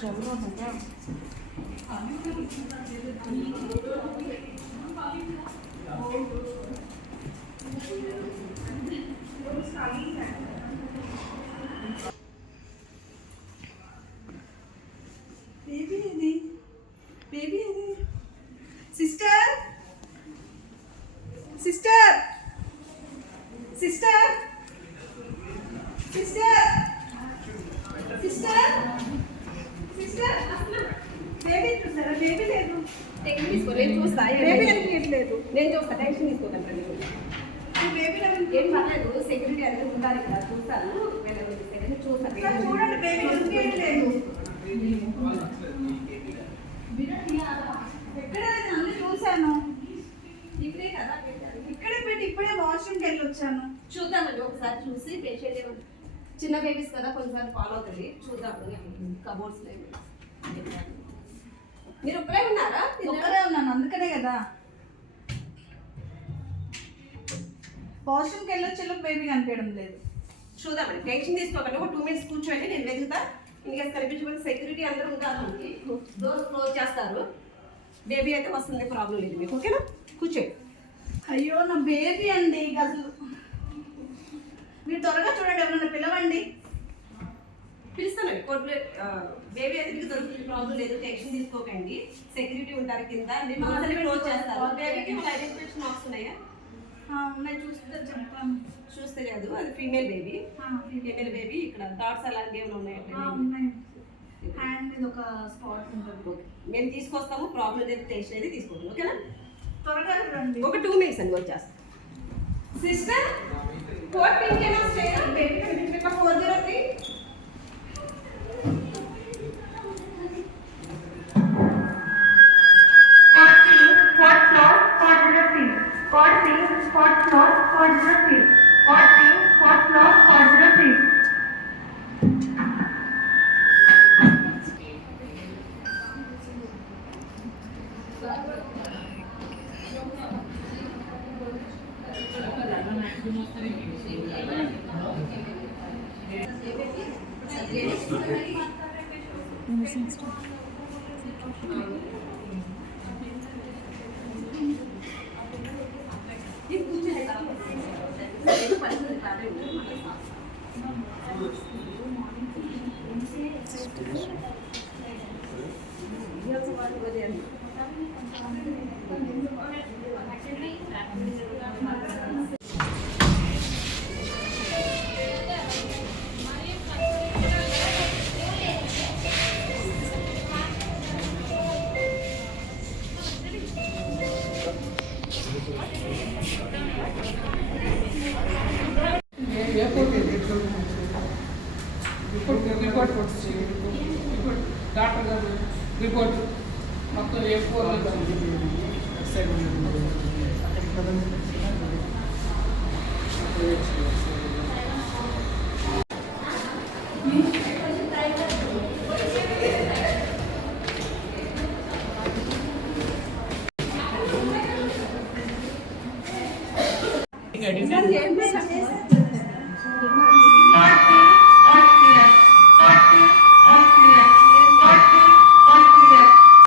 चलो होगा baby sister sister sister sister sister sister baby చూసారా బేబీ లేదు టెన్షన్ తీసుకో నేను చూస్తా బేబీ లేదు నేను చూస్తా టెన్షన్ తీసుకోకండి బేబీ ఏం పర్లేదు సెక్యూరిటీ అనేది ఉండాలి కదా చూస్తాను వెళ్ళి చూస్తాను చూడండి బేబీ ఎందుకు లేదు ఎక్కడ అన్ని చూసాను ఇప్పుడే కదా ఇక్కడే పెట్టి ఇప్పుడే వాష్రూమ్కి వెళ్ళి వచ్చాను చూద్దామండి ఒకసారి చూసి పేషెంట్ చిన్న బేబీస్ కదా కొంచెం ఫాలో అవుతుంది చూద్దాము కబోర్డ్స్ మీరు ఒక్కరే ఉన్నారా ఒక్కరే ఉన్నాను అందుకనే కదా వాష్రూమ్కి వెళ్ళొచ్చేలో బేబీ కనిపించడం లేదు చూద్దామండి టెన్షన్ తీసుకోకండి ఒక 2 minutes కూర్చోండి నేను వెతుకుతా ఇంకా కనిపించబోతే సెక్యూరిటీ అందరూ ఉంటారు మనకి డోర్ క్లోజ్ చేస్తారు బేబీ అయితే వస్తుంది ప్రాబ్లం లేదు మీకు ఓకేనా కూర్చోండి అయ్యో నా బేబీ అండి అసలు మీరు త్వరగా చూడండి ఎవరన్నా పిలవండి పిలుస్తానండి కోర్టు బేబీ అయితే మీకు దొరుకుతుంది ప్రాబ్లం లేదు టెన్షన్ తీసుకోకండి సెక్యూరిటీ ఉంటారు కింద మిమ్మల్ని క్లోజ్ చేస్తారు బేబీకి ఐడెంటిఫికేషన్ మార్క్స్ ఉన్నాయా ఉన్నాయి చూస్తే చెప్తాను చూస్తే కాదు అది ఫీమేల్ బేబీ ఇక్కడ డాట్స్ అలాంటివి ఏమైనా ఉన్నాయంటే హ్యాండ్ మీద ఒక స్పాట్ ఉంటుంది మేము తీసుకొస్తాము ప్రాబ్లం లేదు టెన్షన్ అయితే తీసుకుంటాం ఓకేనా త్వరగా రండి ఒక 2 minutes అండి వచ్చేస్తాం సిస్టర్ 4 కెనా స్టే బేబీ 403 డాక్టర్ గారు రిపోర్ట్ మొత్తం ఏ4 ఏం